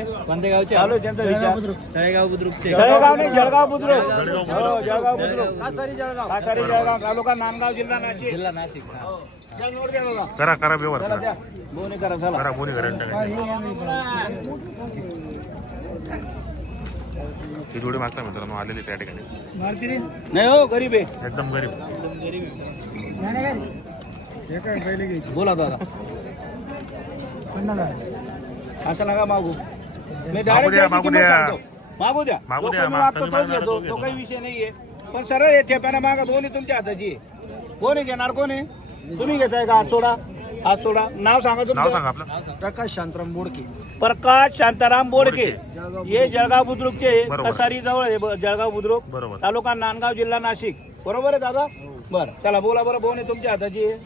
कोणत्या चालू आहे त्यांचा विचार. तळेगाव बुद्रुकचे. जळगाव नाही जळगाव बुद्रुक. जळगाव हो जळगाव बुद्रुक. कासारी जळगाव. तालुका नांदगाव जिल्हा नाशिक. जिल्हा नाशिक हा. चल नोट द्या बघा. करा करा व्यवहार चला करा. द्या. दोन्ही करा चला. करा कोणी करा ही जोडी मागता मित्रांनो आलेली त्या ठिकाणी. नाही हो गरीब आहे. एकदम गरीब. बोला दादा. असं नका मागू. मी direct द्या, त्याची मागू किंमत द्या. सांगतो. मागू द्या. मागू जो द्या, कमी मा- मागतो कमी तोच मागणार घेतो तो घेतो. काही विषय नाहीये. पण सरळ ठेप्यानं मागा दोन्ही तुमच्या हाताची आहे. कोणी घेणार कोणी? तुम्ही घेताय का? हात सोडा. हात सोडा. नाव सांगा नाव तुमचं सांगा आपलं. प्रकाश शांतराम बोडके. प्रकाश शांताराम बोडके. हे जळगाव बुद्रुकचे बरोबर. कसारी जवळ आहे ब- जळगाव बुद्रुक. बरोबर. तालुका नांदगाव जिल्हा नाशिक. बरोबर आहे दादा? बरं. चला बोला बरं बोन आहे तुमच्या हाताची आहे.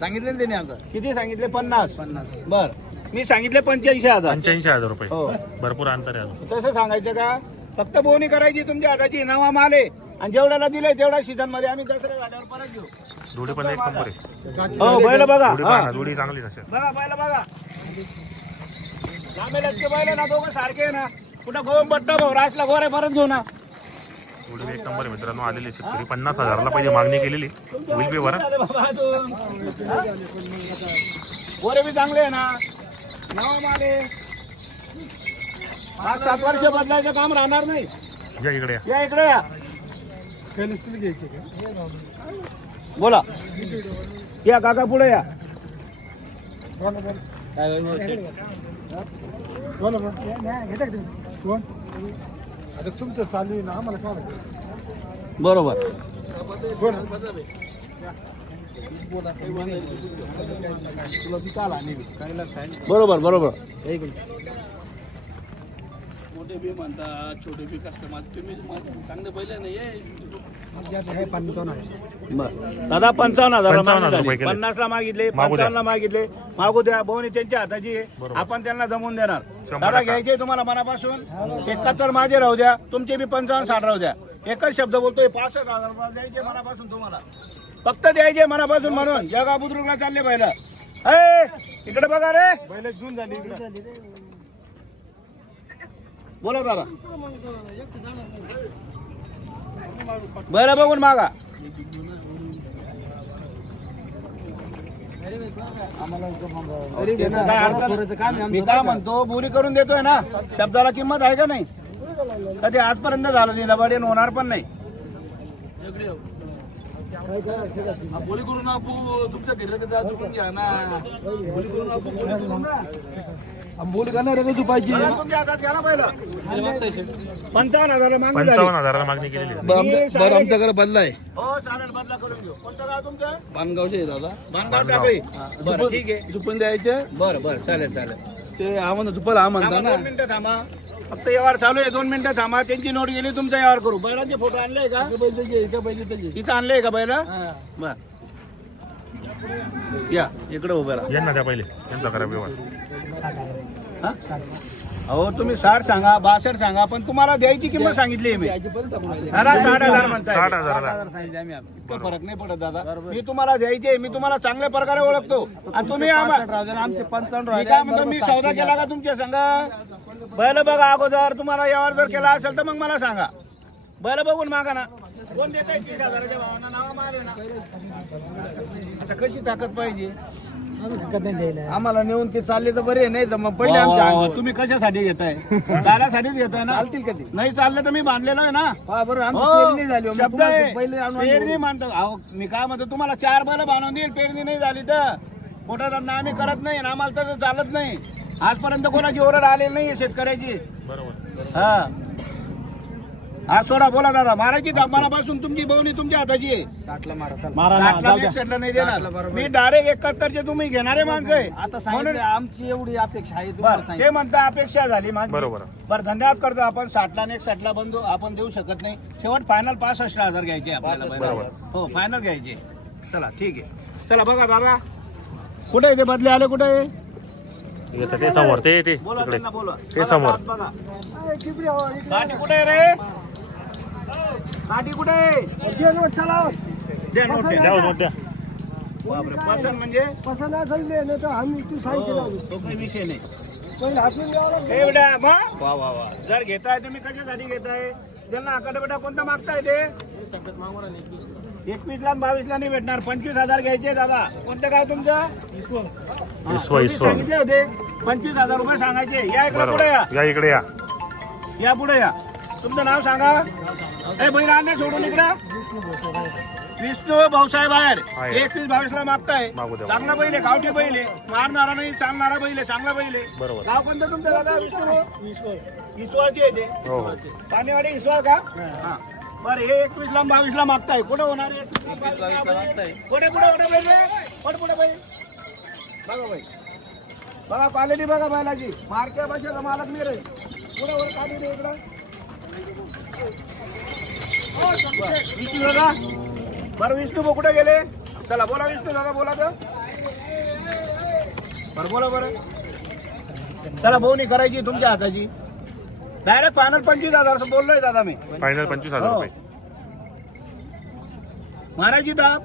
सांगितले ना त्यांनी आता किती सांगितले? पन्नास. पन्नास. बर. मी सांगितले पंच्याऐंशी हजार. पंच्याऐंशी हजार रुपये. हो. भरपूर अंतर आहे अजून. तसं सांगायचं का फक्त बोनी करायची तुमच्या हाताची नवा माल आहे आणि जेवढ्याला दिले तेवढ्या सीझनमध्ये आम्ही दसऱ्या झाल्यावर परत घेऊ. जोडी पण एक नंबर आहे. हो बैल बघा. जोडी हा. पहा जोडी चांगली नसेल बघा बैल बघा. लांबे लचके बैल आहे ना दोघं सारखे आहे ना. कुठं गोम बट्टा भाऊ रासला गोरे परत घेऊ ना. जोडी एक नंबर आहे मित्रांनो आलेली शेतकरी. पन्नास हजाराला पाहिजे मागणी केलेली. होईल बी बरं. अरे बाबा अजून. हा? गोरे बी चांगले आहे ना. पाच सात वर्ष बदलायचं काम राहणार नाही. या इकडे या. या इकडे या. बोला. या काका पुढे या? आता तुमचं चालू आहे ना आम्हाला काय बरोबर. बरोबर बरोबर. मोठे बी म्हणतात छोटे बी कस्टमर तुम्ही चांगले पहिले नाही बर. दादा पंचावन्न हजार 55,000 रुपये केले. पन्नास ला मागितले मागू द्या. पंचावन्न मागितले. मागू द्या. भाऊनी त्यांच्या हाताची. आपण त्यांना जमवून देणार. दादा. घ्यायचे तुम्हाला मनापासून? एकाहत्तर माझे राहू द्या. तुमचे बी पंचावन्न साठ राहू द्या. एकच शब्द बोलतोय पासष्ट हजार द्यायचे मनापासून तुम्हाला. फक्त द्यायचे मनापासून म्हणून. जगा बुद्रुकला चालले पहिलं ए इकडे बघा रे. बैल जून झाली इकडे. बोला दादा. बरं बघून मागा. मी काय म्हणतो बोली करून देतोय ना. शब्दाला किंमत आहे का नाही? कधी आजपर्यंत झालं नाही लबाडी होणार पण नाही. बोली करून आपू तुमच्या घरी चुकून घ्या ना. बोली करून आपू बोली करून ना बोली करणार रे तू पाहिजे पंचावन्न हजार मागणी झाली. पंचावन्न हजाराला मागणी केलेली आहे. बरं आमच्याकडे बदला आहे. हो चालेल बदला करून घेऊ. कोणतं गाव तुमचं? बांधगावचे आहे दादा. टाकळी. ठीक आहे. चुकून द्यायचे? बरं बरं चालेल चालेल. ते आम्हाला चुपाला म्हणता थांबा, ना. फक्त व्यवहार चालू आहे. दोन मिनिटं थांबा. त्यांची नोट गेली तुमचा व्यवहार करू. बैलांचे फोटो आणले का? इथं आणले का बैल? हा. बर. या इकडे उभे राहा. यांना द्या पहिले. त्यांचा करा व्यवहार. हा? अहो तुम्ही साठ सांगा बासष्ट सांगा पण तुम्हाला द्यायची किंमत सांगितली मी. सारा साठ हजार म्हणताय. साठ हजाराला सांगितले आम्ही. आता. इतका फरक नाही पडत दादा. मी तुम्हाला द्यायचे मी तुम्हाला चांगल्या प्रकारे ओळखतो. आणि तुम्ही आमचे पंचावन्न मी काय म्हणतो मी सौदा केला का तुमच्या सांगा? बैल बघा अगोदर तुम्हाला यावर जर केला असेल तर मग मला सांगा. बैल बघून मागा ना. कोण देत आहे तीस हजाराच्या भावांना? नावा मारे ना. आता कशी ताकद पाहिजे? आम्हाला नेऊन ते चालले तर बरे नाही तर मग पडले आमच्या अंगावर. तुम्ही कशासाठी घेताय चालासाठीच घेताय ना? चालतील का ते नाही चाललं तर मी बांधलेलो आहे ना? हा बरोबर आमची हो, पेरणी झाली मग शब्द तुम्हाला आहे. पहिले आणून पेरणी मानतो. अहो मी काय म्हणतो तुम्हाला चार बैल बांधून देईल पेरणी नाही झाली तर. मोठा धंदा आम्ही करत नाही आणि आम्हाला तसं चालत नाही. आजपर्यंत कोणाची ओरड आलेली नाही शेतकऱ्याची. बरोबर. हा. हा सोडा बोला दादा. मारायची मनापासून तुमची बहुनी तुमच्या हाताची. आहे साठला मारा चला. साठला वीस सेटला नाही साठला देणार बरोबर. मी डायरेक्ट एकाहत्तरचे तुम्ही घेणारे माणसं. आहे आता म्हणून सांगितलं आमची एवढी अपेक्षा आहे तुम्हाला बरं, ते सांगितलं. म्हणता अपेक्षा झाली माझी बरोबर. बरं धन्यवाद करतो आपण. साठला आणि एक साठला बंधू आपण देऊ शकत नाही. शेवट फायनल पासष्ट हजार घ्यायचे आपल्याला बरोबर. हो फायनल घ्यायचे. चला ठीक आहे. चला बघा दादा. कुठे आहे ते बदले आले कुठे आहे? येतं ते समोर ते ते बोला तिकडे. त्यांना बोला ते बघा, समोर. बघा. काठी कुठे आहे रे? काठी कुठे आहे? द्या नोट द्या. बापरे, पसंत म्हणजे? पसंत असेल नाही तर आम्ही तू सांगितलं. हो, तो काही विषय नाही. पहिले हातून. हे बेटा मग वा वा वा. जर घेताय तुम्ही कशासाठी घेताय? त्यांना आकडे बेटा कोणता मागताय ते? एकवीस ला बावीस ला नाही भेटणार. पंचवीस हजार घ्यायचे दादा. कोणतं गाव तुमचं? इसवा सांगितले होते. पंचवीस हजार रुपये सांगायचे. या इकडे पुढे या. या इकडे या. या पुढे या. तुमचं नाव सांगा. ए बैल आणण्या सोडून इकडे. विष्णू भाऊसाहेब बाहेर आहे. एकवीस बावीस ला मागताय. मागू द्या. चांगला बैल आहे गावठी बैल आहे. मारणारा नाही चालणारा बैल आहे चांगला बैल आहे. बरोबर. गाव कोणतं तुमचं दादा विष्णू इसवळची आहे ते. हो. हो पाणीवाडी इसवळ का? हा. बरं हे एकवीस ला बावीस ला मागताय. कुठे होणार आहे? 21 ला, 22 ला मागताय. पुढे पुढे पुढे बैल. पुढे पुढे बैल बघा बैल. बघा क्वालिटी बघा बैलाची. मारक्या भाषेचा मालक नाही रे. पुढे वर काढी दे इकडं? विष्णू दादा. बरं विष्णू भाऊ कुठे गेले? चला बोला विष्णू दादा बोला तर. बरं बोला बरं. चला भाऊ नाही करायची तुमच्या हाताची. डायरेक्ट फायनल पंचवीस हजार असं बोललोय दादा मी. फायनल पंचवीस हजार हो. रुपये. मारायची ताप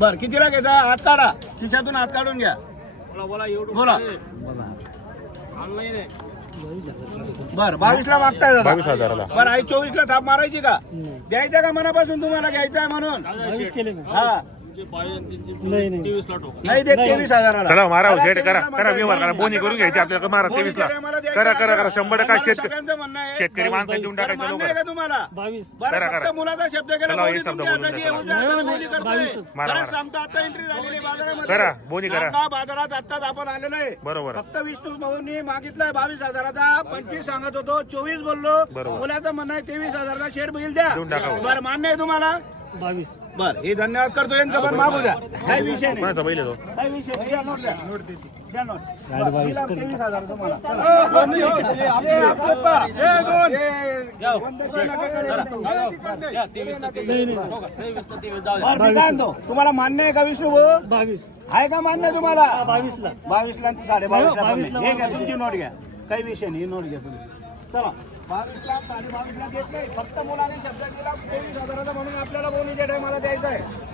बर कितीला घेता हात काढा. खिशातून हात काढून घ्या. बोला. बर बावीस ला मागताय दादा. बावीस हजाराला. बरं आई चोवीस ला थाप मारायची का? द्यायचं का मनापासून तुम्हाला? घ्यायचं आहे म्हणून? हा. नाही नाही. नाही देत तेवीस हजाराला. चला मारा करा, सेट करा. 23 ला करा. व्यवहार करा बोनी करून घ्यायची आपल्याला मारा तेवीस ला करा, करा करा शंभर टक्का शेतकरी सगळ्यांचं म्हणणं आहे. शेतकरी माणसं देऊन टाकायचं मान्य आहे लवकर का तुम्हाला? बावीस. बरं करा, फक्त करा. मुलाचा शब्द केला हे शब्द बोलून करा, बोनी करा. बाजारात आत्ताच आपण आलेलो आहे. बरोबर. फक्त विष्णू भाऊनी मागितलाय बावीस हजाराचा. पंचवीस सांगत होतो चोवीस बोललो. मुलाचं म्हणणं आहे तेवीस हजाराचा शेअर बिल द्या. बरं मान्य आहे तुम्हाला? बावीस. बर हे धन्यवाद करतो. यांचं पण मागू द्या. काही विषय नाही. कोणाचा बैल आहे तो? काही विषय नाही. द्या नोट द्या. नोट तुम्हाला. चला. हे आपले पहा. हे दोन. हे कोणत्या बरं, मी काय म्हणतो? तुम्हाला मान्य आहे का विष्णू भाऊ? बावीस. आहे का मान्य तुम्हाला? बावीस ला बावीस ला साडे बावीस ला. हे घ्या तुमची नोट घ्या. काही विषय नाही ही नोट घ्या तुम्ही. चला. बावीस ला साडे बावीस ला देत नाही. फक्त मुलाने शब्द केला तेवीस हजाराचा म्हणून आपल्याला बोनीच्या टायमाला द्यायचं आहे.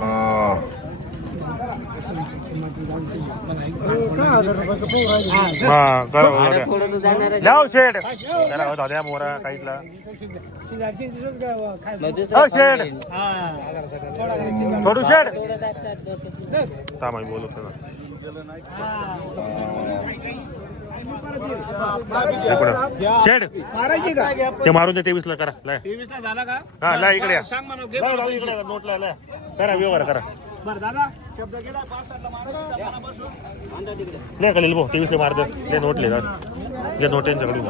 हा हो. जाऊ हो, मोरा काहीतला. हो थोडू शेट थांबा का ते मारून दे तेवीस ला करा. लाय. तेवीस ला झाला का? हा ला इकडे या. सांग म्हणा घे लाव, लाव, इकडे या, नोट लाय, लाय. करा व्यवहार करा. बरं दादा शब्द केला पाच तारला मारायचा मनापासून. ले कलील भाऊ तेवीस मार दे जे नोट ले जे नोट यांच्याकडे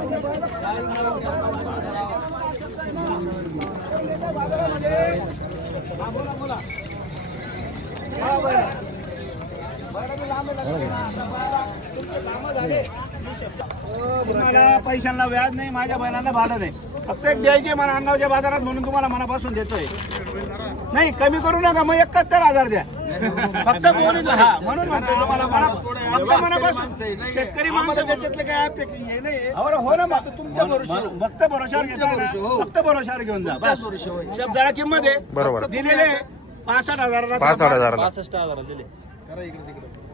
हा. तुम्हाला पैशांना व्याज नाही माझ्या बैलांना भाडं नाही. फक्त एक द्यायचे मला अंगावच्या बाजारात म्हणून तुम्हाला मनापासून देतोय. नाही कमी करू नका मग एकाहत्तर हजार द्या. फक्त बोलून हा म्हणून तुम्हाला फक्त मनापासून. शेतकरी माणसं त्याच्यातलं काय हे नाही. हो ना मग तुमच्या फक्त भरोशावर घेता ना, फक्त भरोशावर घेऊन जा बस. शब्दाला किंमत आहे. बरोबर. दिलेले पासष्ट हजाराला पाच साठ हजाराला. म्हणजे बरं, एक काम करा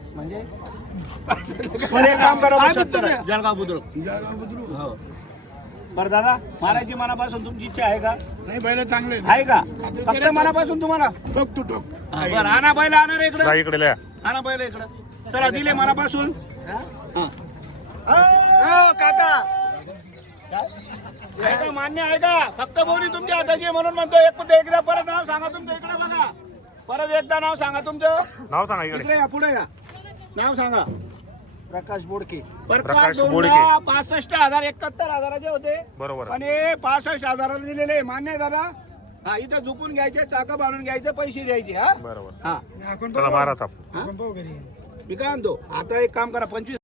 बरं, सत्तर आहे. जळगाव बुद्रुक. हो. बरं दादा मारायची मनापासून तुमची इच्छा आहे का? नाही बैल चांगले आहे का? फक्त मनापासून तुम्हाला? टोक तू टोक. हा, बरं आणा बैला आणा रे इकडे. इकडे लया आणा बैला इकडं. चला दिले मनापासून. हा. काका. आहे का मान्य आहे का? फक्त बोली तुमच्या हाताची म्हणून म्हणतो एक एकदा परत नाव सांगा तुमचं. इकडे बघा. परत एकदा नाव सांगा तुमचं. नाव सांगा इकडे. इकडे या पुढे या. नाव सांगा. प्रकाश बोडके. प्रकाश बोडके. पासष्ट हजार एकाहत्तर हजाराचे होते. बरोबर. आणि पासष्ट हजाराला दिलेले आहे. मान्य आहे दादा. हा इथं झुपून घ्यायचे चाकं बांधून घ्यायचे पैसे द्यायचे हा? बरोबर. हा. चला मारा थाप मी काय म्हणतो आता एक काम करा पंचवीस